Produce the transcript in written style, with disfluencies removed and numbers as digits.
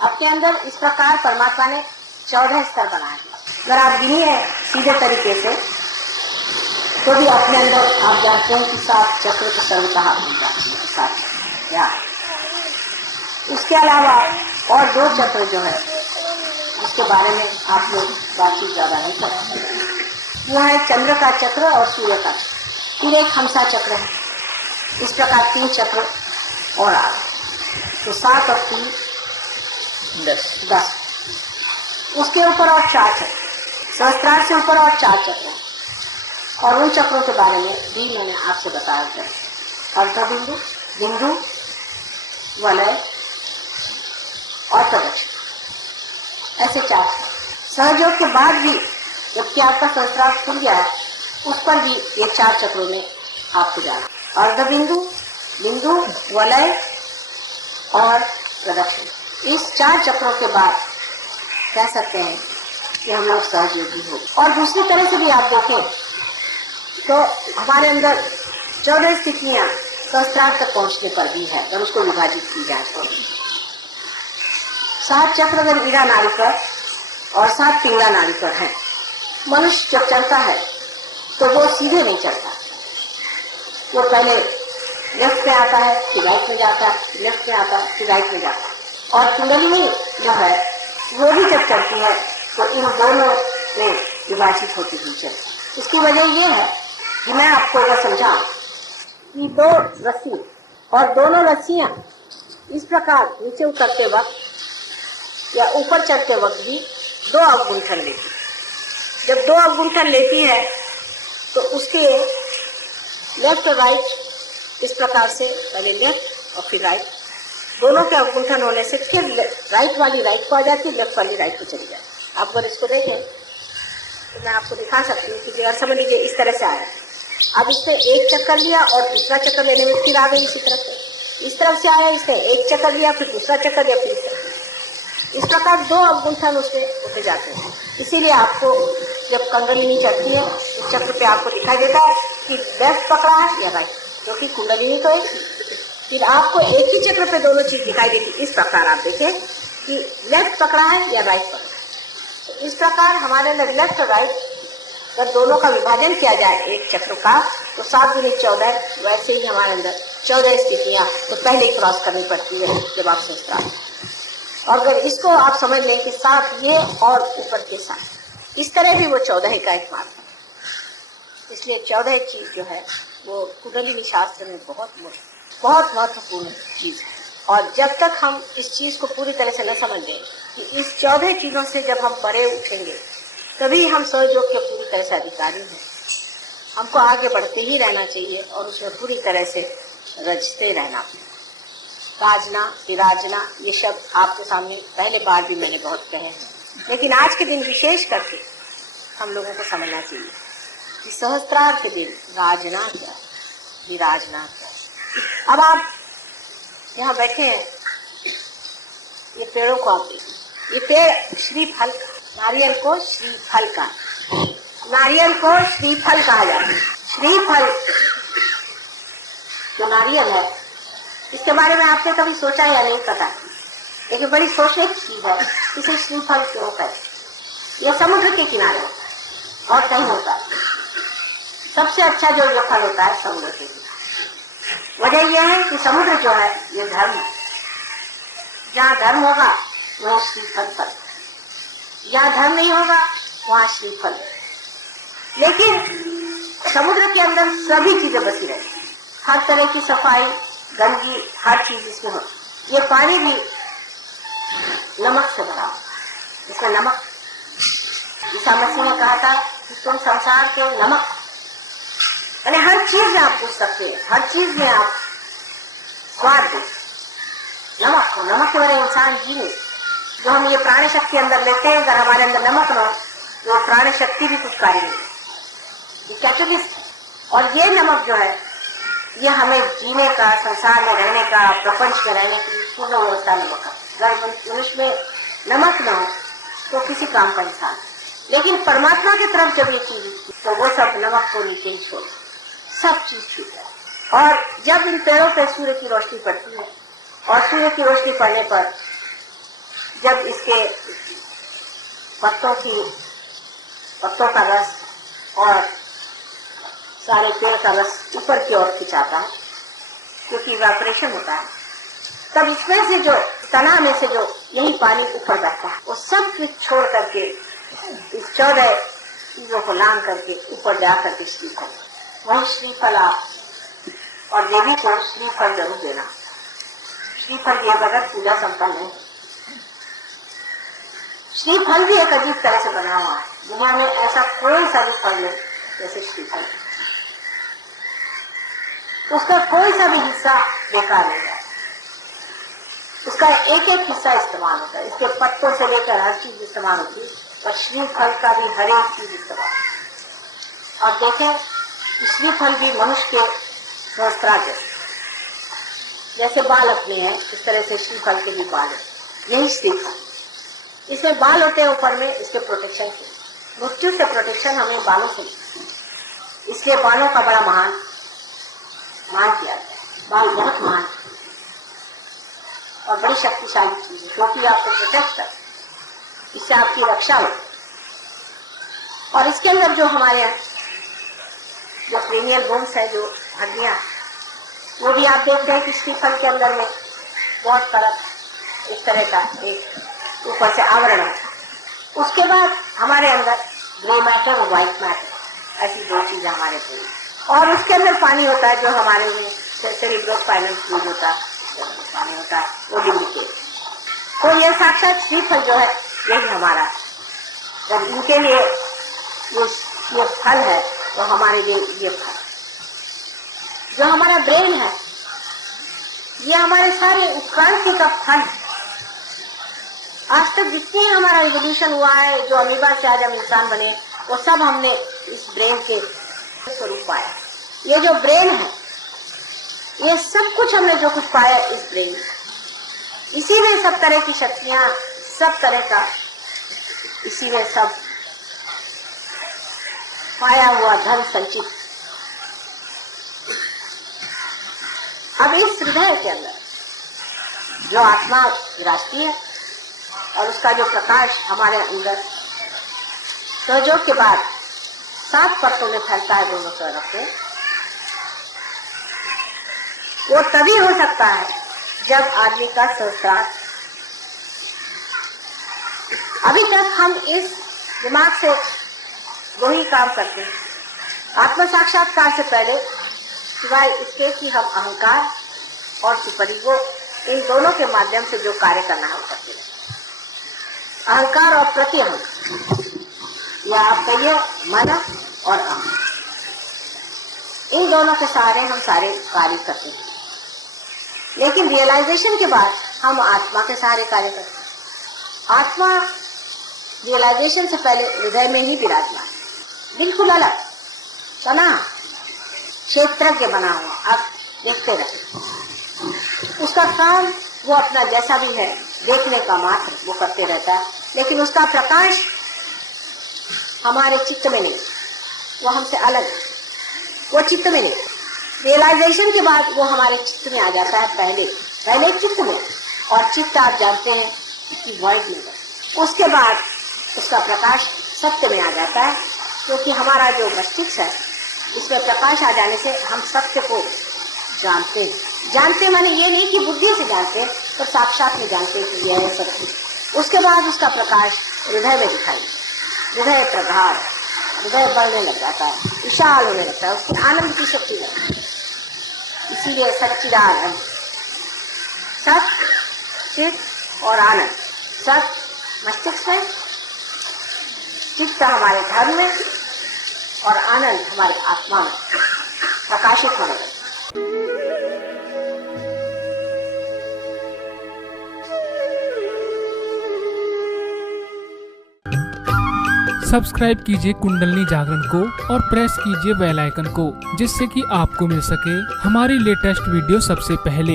आपके अंदर इस प्रकार परमात्मा ने 14 स्तर बनाए। अगर आप गिनिए सीधे तरीके से तो भी अपने अंदर आप जानते हैं कि 7 चक्र तो सर्वतः मिल जाते हैं। 7 चक्र या उसके अलावा और 2 चक्र जो है उसके बारे में आप लोग बातचीत ज्यादा नहीं करते। वो है चंद्र का चक्र और सूर्य का चक्र, फिर एक हंसा चक्र है। इस प्रकार 3 चक्र और आ गए तो 7 और 3 10। उसके ऊपर और 4 चक्र, सहस्त्रार से ऊपर और 4 चक्र हैं। और उन चक्रों के बारे में भी मैंने आपसे बताया था। अर्धबिंदु, बिंदु, वलय और प्रदक्षिण, ऐसे 4 सहयोग के बाद भी जबकि आपका सहस्त्रार खुल गया है उस पर भी ये 4 चक्रों में आपको जाना। अर्धबिंदु, बिंदु, वलय और प्रदक्षिण, इस 4 चक्रों के बाद कह सकते हैं कि हम लोग सहयोगी हो। और दूसरी तरह से भी आप देखें तो हमारे अंदर 14 स्थितियां सहस्त्रार तक पहुंचने पर भी है अगर उसको विभाजित की जाए तो। 7 चक्र अगर ईड़ा नाड़ी पर और 7 पिंगला नाड़ी पर है। मनुष्य जब चलता है तो वो सीधे नहीं चलता, वो पहले लेफ्ट में आता है फिर राइट में जाता है, लेफ्ट में आता है फिर राइट में जाता है। और कुंडलिनी जो है वो भी जब चलती है तो इन दोनों में विभाजित होती हुई चलती है। इसकी वजह ये है कि मैं आपको यह समझा कि 2 रस्सी और दोनों रस्सियां इस प्रकार नीचे उतरते वक्त या ऊपर चढ़ते वक्त भी 2 अवगुंठन लेती है। जब 2 अवगुंठन लेती है तो उसके लेफ्ट और राइट इस प्रकार से पहले लेफ्ट और फिर राइट, दोनों के अवगुंठन होने से फिर राइट वाली राइट को आ जाती है, लेफ्ट वाली राइट को चली जाती है। आप अगर इसको देखें तो मैं आपको दिखा सकती हूँ कि अगर समझ लीजिए इस तरह से आया, अब इसने एक चक्कर लिया और दूसरा चक्कर लेने में फिर आ गई इसी तरफ से। इस तरफ से आया, इसने एक चक्कर लिया फिर दूसरा चक्कर लिया फिर इस प्रकार 2 अवगुंठन उसमें होते जाते हैं। इसीलिए आपको जब कुंडलिनी चढ़ती है उस चक्र पे आपको दिखाई देता है कि लेफ्ट पकड़ा है या राइट, क्योंकि कुंडलिनी तो एक, फिर आपको एक ही चक्र पे दोनों चीज दिखाई देती। इस प्रकार आप देखें कि लेफ्ट पकड़ा है या राइट पकड़ा है। तो इस प्रकार हमारे अंदर लेफ्ट और राइट अगर दोनों का विभाजन किया जाए एक चक्र का तो 7 गुने 14, वैसे ही हमारे अंदर 14 स्थितियां तो पहले ही क्रॉस करनी पड़ती है जब आप सोचते हैं। और अगर इसको आप समझ लें कि 7 ये और ऊपर के 7, इस तरह भी वो 14 का एक मार्ग है। इसलिए 14 चीज जो है वो कुंडलिनी शास्त्र में बहुत महत्वपूर्ण चीज है। और जब तक हम इस चीज को पूरी तरह से न समझ लें कि इस 14 चीजों से जब हम बड़े उठेंगे तभी हम सहयोग के पूरी तरह से अधिकारी हैं। हमको आगे बढ़ते ही रहना चाहिए और उसमें पूरी तरह से रचते रहना। गाजना, विराजना, ये शब्द आपके सामने पहले बार भी मैंने बहुत कहे हैं, लेकिन आज के दिन विशेष करके हम लोगों को समझना चाहिए कि सहस्त्रार के दिन राजना क्या है, विराजना क्या है। अब आप यहाँ बैठे हैं, ये पेड़ों को आप देखिए, ये पेड़ श्रीफल का, नारियल को श्रीफल का, नारियल को श्रीफल कहा जाता है। श्रीफल जो नारियल है इसके बारे में आपने कभी सोचा या नहीं पता, लेकिन बड़ी सोचने की चीज है इसे श्रीफल क्यों कहते। यह समुद्र के किनारे होता है और कहीं होता है। सबसे अच्छा जो ये फल होता है समुद्र के किनारे। वजह यह है कि समुद्र जो है ये धर्म है, जहाँ धर्म होगा वह श्रीफल फल, जहाँ धर्म नहीं होगा वहाँ श्रीफल। लेकिन समुद्र के अंदर सभी चीजें बसी रहती, हर तरह की सफाई, गंदगी, हर चीज इसमें होती। ये पानी भी नमक से भरा, इसमें नमक, ईसा मसीह ने कहा था कि तुम संसार के नमक, यानी हर चीज में आप पूछ सकते हैं, हर चीज में आप स्वाद दे। नमक को, नमक के बगैर इंसान जी नहीं। जो हम ये प्राण शक्ति अंदर लेते हैं, अगर हमारे अंदर नमक न हो तो प्राण शक्ति भी कुछ कार्य नहीं, ये कैटलिस्ट। और ये नमक जो है ये हमें जीने का, संसार में रहने का, प्रपंच में रहने की पूर्ण व्यवस्था नमक है। अगर मनुष्य में नमक न हो तो किसी काम का इंसान। लेकिन परमात्मा की तरफ जब ये चीज तो वो सब नमक को नीचे ही छोड़, सब चीज छूट जाए। और जब इन पेड़ों पर सूर्य की रोशनी पड़ती है और सूर्य की रोशनी पड़ने पर जब इसके पत्तों का रस और सारे पेड़ का रस ऊपर की ओर खिंचाता है, क्योंकि इवेपोरेशन होता है, तब इसमें से जो तना में से जो यही पानी ऊपर बैठता है, वो सब कुछ छोड़ करके इस 14 चीजों को लांग करके ऊपर जा करके श्रीफल, वही श्रीफल आप और देवी को श्रीफल जरूर देना। श्रीफल के बगैर पूजा संपन्न नहीं। श्रीफल भी एक अजीब तरह से बना हुआ है, दुनिया में ऐसा कोई सा भी फल नहीं जैसे श्रीफल। उसका कोई सा भी हिस्सा बेकार नहीं है, उसका एक एक हिस्सा इस्तेमाल होता है। इसके पत्तों से लेकर हर चीज इस्तेमाल होती है, और श्रीफल का भी हर एक चीज इस्तेमाल। और देखें, श्रीफल भी मनुष्य के सहस्त्रार जैसे बाल अपने हैं, इस तरह से श्रीफल के भी बाल है। यही श्रीफल, इसमें बाल होते हैं ऊपर में, इसके प्रोटेक्शन के, मृत्यु से प्रोटेक्शन हमें बालों से, इसलिए बालों का बड़ा मान किया जाता है। बाल बहुत महान और बड़ी शक्तिशाली चीज है, क्योंकि आपको प्रोटेक्ट कर, इससे आपकी रक्षा हो। और इसके अंदर जो हमारे जो क्रेनियल बोन्स है, जो हड्डियां, वो भी आप देखते हैं कि श्रीफल के अंदर में बहुत तरह इस तरह का एक ऊपर से आवरण है। उसके बाद हमारे अंदर ग्रे मैटर और व्हाइट मैटर, ऐसी दो चीजें हमारे को, और उसके अंदर पानी होता है जो हमारे में सेरेब्रोस्पाइनल फ्लूइड होता है, पानी होता है, वो लिमिटेड। तो यह साक्षात श्रीफल जो है यही हमारा, और इनके लिए ये फल है, तो हमारे लिए ये फल जो हमारा ब्रेन है, ये हमारे सारे उत्क्रांति का फल। आज तक जितनी हमारा इवोल्यूशन हुआ है, जो अमीबा से आज हम इंसान बने, वो सब हमने इस ब्रेन के स्वरूप पाया। ये जो ब्रेन है, ये सब कुछ हमने जो कुछ पाया इस ब्रेन, इसी में सब तरह की शक्तियां, सब तरह का, इसी में सब पाया हुआ धन संचित। अब इस हृदय के अंदर जो आत्मा विराजती है और उसका जो प्रकाश हमारे अंदर सहयोग के बाद 7 परतों में फैलता है दोनों तरफ से, वो तभी हो सकता है जब आदमी का सहस्त्रार। अभी तक हम इस दिमाग से वही काम करते हैं। आत्म साक्षात्कार से पहले सिवाय इसके कि हम अहंकार और सुपर ईगो, इन दोनों के माध्यम से जो कार्य करना है वो करते हैं। अहंकार और प्रति अहंकार, या आप कहिए मन और अहम, इन दोनों के सहारे हम सारे कार्य करते हैं। लेकिन रियलाइजेशन के बाद हम आत्मा के सहारे कार्य करते हैं। आत्मा रियलाइजेशन से पहले हृदय में ही विराजमान, बिल्कुल अलग, तना क्षेत्रज्ञ बना हुआ। आप देखते रहे, उसका काम वो अपना जैसा भी है देखने का मात्र वो करते रहता है, लेकिन उसका प्रकाश हमारे चित्त में नहीं, वो हमसे अलग है, वो चित्त में नहीं। रियलाइजेशन के बाद वो हमारे चित्त में आ जाता है, पहले चित्त में, और चित्त आप जानते हैं कि वॉइड में है। उसके बाद उसका प्रकाश सत्य में आ जाता है, क्योंकि हमारा जो मस्तिष्क है, इसमें प्रकाश आ जाने से हम सत्य को जानते हैं। जानते माने ये नहीं कि बुद्धि से जानते, पर साक्षात में जानते कि यह है सत्य। उसके बाद उसका प्रकाश हृदय में दिखाई, हृदय प्रगाढ़, हृदय बढ़ने लग जाता है, विशाल होने लगता है, उसकी आनंद की शक्ति लगती है। इसीलिए सच्चिदानंद, सत, चित और आनंद, सत मस्तिष्क में, चित्त हमारे धर्म में, और आनंद हमारे आत्मा में प्रकाशित होने लगे। सब्सक्राइब कीजिए कुंडलनी जागरण को और प्रेस कीजिए बेल आइकन को, जिससे कि आपको मिल सके हमारी लेटेस्ट वीडियो सबसे पहले।